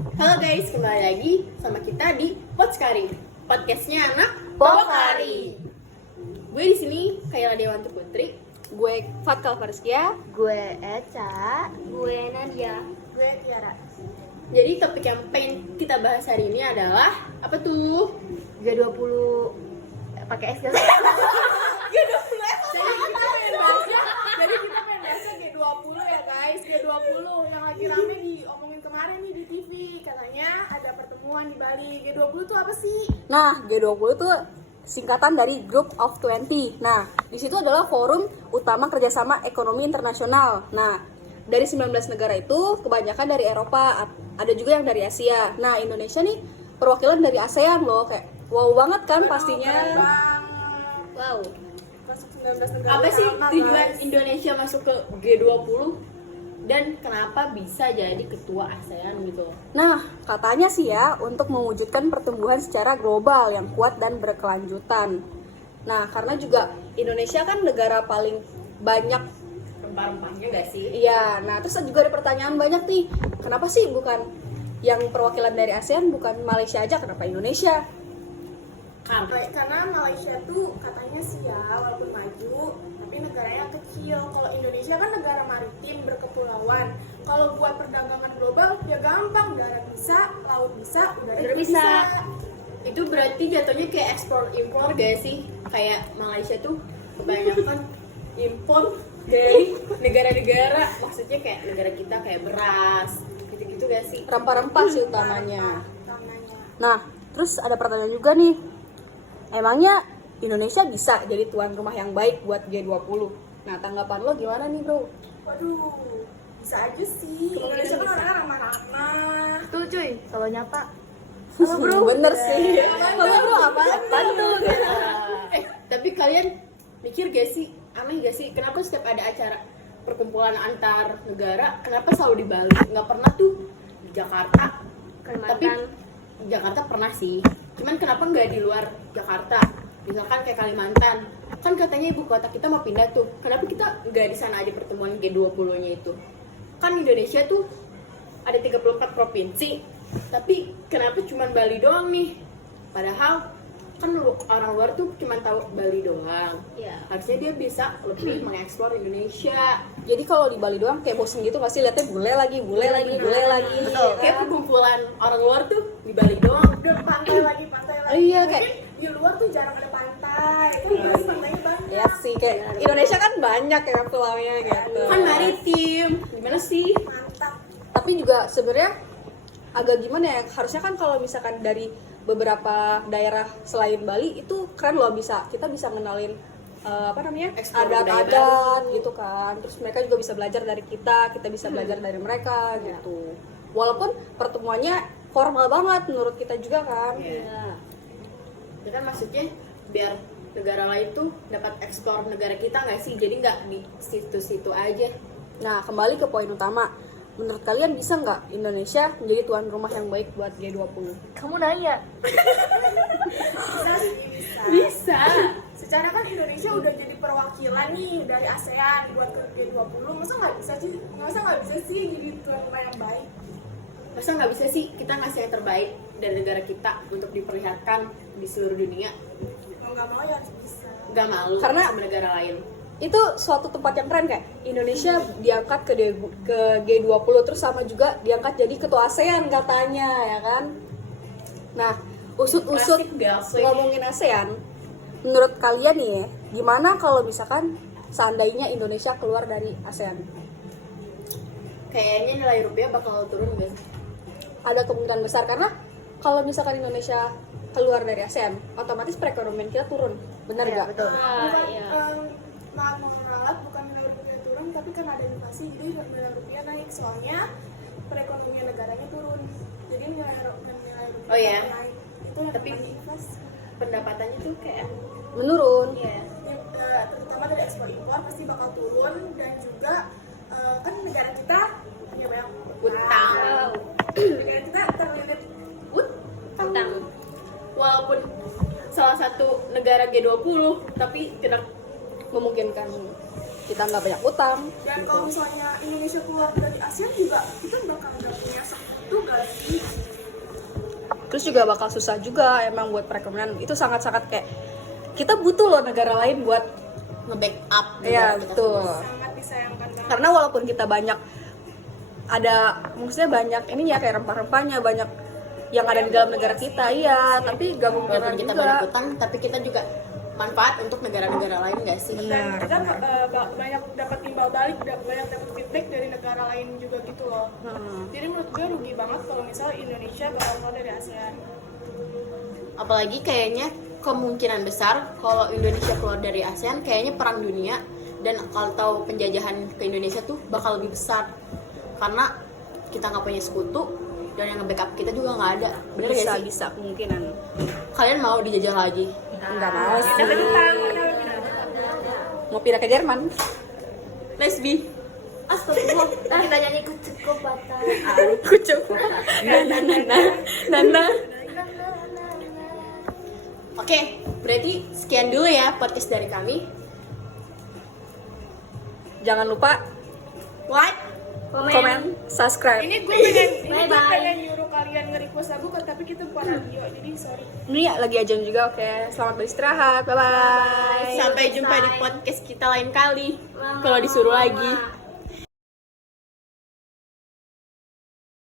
Halo guys, kembali lagi sama kita di Potskari, podcastnya anak Pokari. Gue di sini Kayla Dewanti Putri, Gue Fatkal Farskia. Gue Eca. Gue Nadia. Gue Tiara. Jadi topik yang pengen kita bahas hari ini adalah apa tuh? G20 pakai S gak sih? Jadi kita pengen bahasnya G20 ya guys. G20 yang lagi rame diomongin kemarin nih di TV. Katanya ada pertemuan di Bali. G20 itu apa sih? Nah, G20 tuh singkatan dari Group of 20. Nah, di situ adalah forum utama kerjasama ekonomi internasional. Nah, dari 19 negara itu kebanyakan dari Eropa, ada juga yang dari Asia. Nah, Indonesia nih perwakilan dari ASEAN loh, kayak wow banget kan pastinya. Keren banget. Wow. Masuk 19 negara. Apa sih lama, tujuan guys. Indonesia masuk ke G20 dan kenapa bisa jadi ketua ASEAN gitu? Nah, katanya sih ya untuk mewujudkan pertumbuhan secara global yang kuat dan berkelanjutan. Nah, karena juga Indonesia kan negara paling banyak. Rempah-rempahnya gak sih? Iya, nah terus juga ada pertanyaan banyak nih. Kenapa sih bukan yang perwakilan dari ASEAN bukan Malaysia aja, kenapa Indonesia? Karena Malaysia tuh katanya sih ya walaupun maju tapi negaranya kecil. Kalau Indonesia kan negara maritim berkepulauan. Kalau buat perdagangan global ya gampang, darat bisa, laut bisa, udara juga bisa. Itu berarti jatuhnya kayak ekspor impor gak sih? Kayak Malaysia tuh kebanyakan impor dari negara-negara, maksudnya kayak negara kita kayak beras gitu-gitu gak sih? Rempah-rempah sih utamanya. Utamanya. Nah, terus ada pertanyaan juga nih. Emangnya Indonesia bisa jadi tuan rumah yang baik buat G20? Nah, tanggapan lo gimana nih, Bro? Waduh, bisa aja sih. Indonesia kan orangnya ramah-ramah. Tuh cuy, kalau nyapa. Bener sih. Halo, Bro, apaan tuh? Tapi kalian mikir gak sih, aneh gak sih, kenapa setiap ada acara perkumpulan antar negara, kenapa selalu di Bali? Nggak pernah tuh di Jakarta. Tapi di Jakarta pernah sih, cuman kenapa nggak di luar Jakarta? Misalkan kayak Kalimantan, kan katanya ibu kota kita mau pindah tuh, kenapa kita nggak di sana aja pertemuan G20-nya itu? Kan Indonesia tuh ada 34 provinsi, tapi kenapa cuman Bali doang nih? Padahal kan orang luar tuh cuma tahu Bali doang. Iya. Harusnya dia bisa lebih mengeksplor Indonesia. Jadi kalau di Bali doang kayak bosen gitu pasti liatnya bule lagi. Betul. Kayak perkumpulan orang luar tuh di Bali doang. Udah pantai lagi. Iya, Mungkin kayak- di luar tuh jarang ada pantai. Kan harus pantainya banyak. Ya sih, kayak Indonesia kan banyak ya pulaunya gitu. Kan maritim. Gimana sih? Mantap. Tapi juga sebenarnya agak gimana ya, harusnya kan kalau misalkan dari beberapa daerah selain Bali itu keren loh, kita bisa ngenalin Explore budaya adat-adat gitu kan, terus mereka juga bisa belajar dari kita bisa belajar dari mereka gitu, walaupun pertemuannya formal banget menurut kita juga kan. Iya. Ya kan maksudnya biar negara lain tuh dapat eksplor negara kita nggak sih? Jadi nggak di situ-situ aja. Nah, kembali ke poin utama, menurut kalian bisa nggak Indonesia menjadi tuan rumah yang baik buat G20? Kamu nanya. Bisa sih, bisa. Bisa. Secara kan Indonesia udah jadi perwakilan nih dari ASEAN buat ke G20. Masa nggak bisa sih jadi tuan rumah yang baik? Masa nggak bisa sih kita ngasih yang terbaik dari negara kita untuk diperlihatkan di seluruh dunia? Mau nggak mau ya harus bisa. Nggak malu Karena- sama negara lain. Itu suatu tempat yang keren, kayak Indonesia diangkat ke G20, terus sama juga diangkat jadi ketua ASEAN katanya ya kan. Nah, usut-usut Klasik gak sih? ngomongin ASEAN, menurut kalian nih ya, gimana kalau misalkan seandainya Indonesia keluar dari ASEAN? Kayaknya nilai rupiah bakal turun guys. Ada kemungkinan besar, karena kalau misalkan Indonesia keluar dari ASEAN, otomatis perekonomian kita turun, benar Iya, nggak? betul. Bukan maaf memperalat, bukan nilai rupiah turun, tapi karena ada inflasi jadi nilai rupiah naik, soalnya perekonomian negaranya turun, jadi nilai rupiah Oh ya? naik. Itu yang Tapi- namanya inflasi. Pendapatannya tuh kayak Menurun. ya. Terutama dari ekspor impor pasti bakal turun, dan juga kan negara kita punya banyak Utang. negara kita terlilit Utang. Walaupun salah satu negara G20 tapi tidak Memungkinkan kita nggak banyak utang. dan kalau misalnya Indonesia keluar dari ASEAN juga kita bakal nggak punya itu gak sih Terus juga bakal susah juga emang buat perekonomian. Itu sangat-sangat kayak kita butuh loh negara lain buat nge-backup ya negara kita. betul. Sangat disayangkan banget. Karena walaupun kita banyak ada maksudnya banyak ini ya kayak rempah-rempahnya banyak yang ada di dalam negara kita iya, tapi gak mungkin Walaupun kita juga. banyak utang, tapi kita juga manfaat untuk negara-negara lain gak sih? Dan kita banyak dapat timbal balik, banyak dapat feedback dari negara lain juga gitu loh. Jadi menurut gue rugi banget kalau misalnya Indonesia bakal keluar dari ASEAN. Apalagi kayaknya kemungkinan besar kalau Indonesia keluar dari ASEAN kayaknya perang dunia, dan kalau tahu penjajahan ke Indonesia tuh bakal lebih besar karena kita nggak punya sekutu dan yang nge-backup kita juga nggak ada. Bener Bisa gak sih? bisa kemungkinan. Kalian mau dijajah lagi? Enggak mau sih. Kita ke Jepang, Mau pindah ke Jerman. Lesbi. Astagfirullah. Kita nyanyi kucuk bata. Kucuk. Nana. Oke, berarti sekian dulu ya podcast dari kami. Jangan lupa Like, komen, subscribe. Ini gue pengen nyuruh kalian nge-request lagu kan, tapi kita bukan radio, jadi sorry. Ini lagi ajan juga, oke. Selamat beristirahat. Bye bye. sampai jumpa di podcast kita lain kali. Kalau disuruh lagi.